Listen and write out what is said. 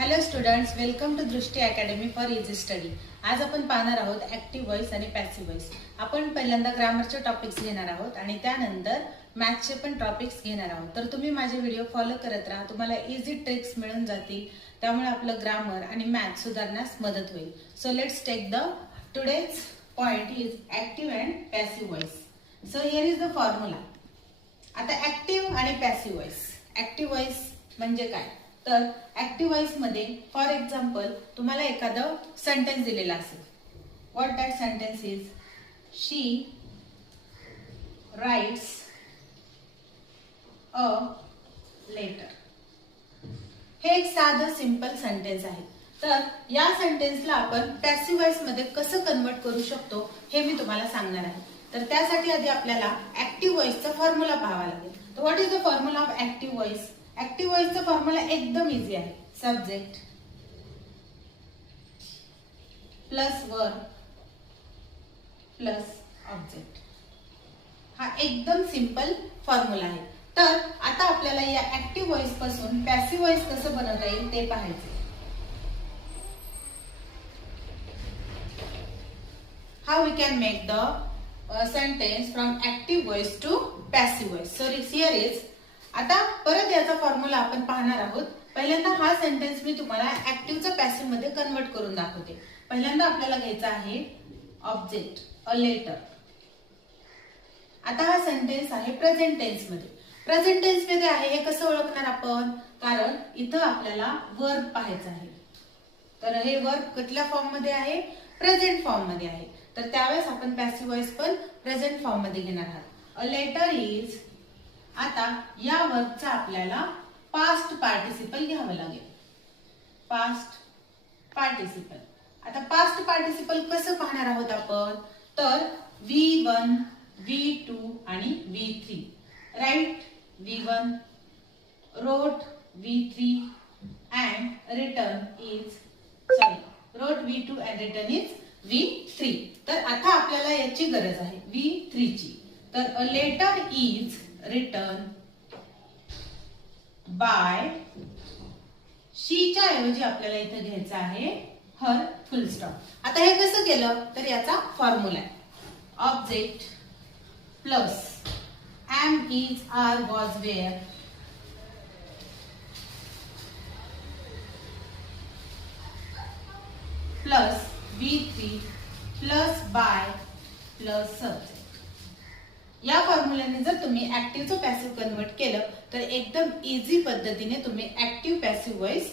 Hello students, welcome to दृष्टी academy for easy study. आज आपण पाहणार आहोत ऍक्टिव्ह व्हॉइस आणि पॅसिव्ह व्हॉइस. आपण पहिल्यांदा ग्रामरचे टॉपिक्स घेणार आहोत आणि त्यानंतर मॅथ्सचे पण टॉपिक्स घेणार आहोत. तर तुम्ही माझे व्हिडिओ फॉलो करत राहा, तुम्हाला इझी ट्रिक्स मिळून जातील. त्यामुळे आपलं ग्रामर आणि मॅथ्स सुधारण्यास मदत होईल. So let's take the today's point is active and passive voice. So here is the formula. आता ऍक्टिव्ह आणि पॅसिव्ह व्हॉइस. ऍक्टिव्ह व्हॉइस म्हणजे काय? तर ऍक्टिव्ह व्हॉइस मध्ये फॉर एक्झाम्पल तुम्हाला एखादं सेंटेन्स दिलेलं असेल. What that sentence is, she writes a letter. हे एक साधं सिंपल सेंटेन्स आहे. तर या सेंटेन्सला आपण पॅसिव्ह व्हॉइस मध्ये कसं कन्वर्ट करू शकतो हे मी तुम्हाला सांगणार आहे. तर त्यासाठी आधी आपल्याला ऍक्टिव्ह व्हॉइसचा फॉर्म्युला पाहावा लागेल. तर what is the formula of active voice? Active व्हॉइसचा फॉर्म्युला एकदम इझी आहे. Subject plus verb plus object. हा एकदम सिंपल फॉर्म्युला आहे. तर आता आपल्याला या ऍक्टिव्ह व्हॉइस पासून पॅसिव्ह व्हॉइस कसं बनवता येईल ते पाहायचं. How we can make the sentence from active voice to passive voice. So here is. आता परत याचा फॉर्म्युला आपण पाहणार आहोत. पहिल्यांदा हा सेंटेन्स मी तुम्हाला ऍक्टिव्हचा पॅसिव्ह मध्ये कन्वर्ट करून दाखवते. पहिल्यांदा आपल्याला घ्यायचा आहे ऑब्जेक्ट अ लेटर. आता हा सेंटेन्स आहे प्रेझेंट टेन्स मध्ये. प्रेझेंट टेन्स मध्ये आहे हे कसं ओळखणार आपण? कारण इथं आपल्याला वर्ब पाहायचं आहे. तर हे वर्ब कुठल्या फॉर्म मध्ये आहे? प्रेझेंट फॉर्म मध्ये आहे. तर त्यावेळेस आपण पॅसिव्ह व्हॉइस पण प्रेझेंट फॉर्म मध्ये घेणार आहोत. A letter is. आता या वर्बचा आपल्याला पास्ट पार्टिसिपल घ्यावं लागेल. Past participle. आता पास्ट पार्टिसिपल कसं पाहणार आहोत आपण? तर V1, V2 आणि V3. Write V1, wrote V3 and written is wrote V2 and written is V3. तर आता आपल्याला याची गरज आहे V3 ची. तर a letter is written by. शीच्या ऐवजी आपल्याला इथे घ्यायचं आहे हर फुल स्टॉप. आता हे कसं केलं तर याचा फॉर्म्युला आहे object plus am is are was were plus V3 plus by plus subject. या फॉर्म्युल्याने जर तुम्ही ऍक्टिव्हचं पॅसिव्ह कन्वर्ट केलं तर एकदम इझी पद्धतीने तुम्ही ऍक्टिव्ह पॅसिव्ह व्हॉइस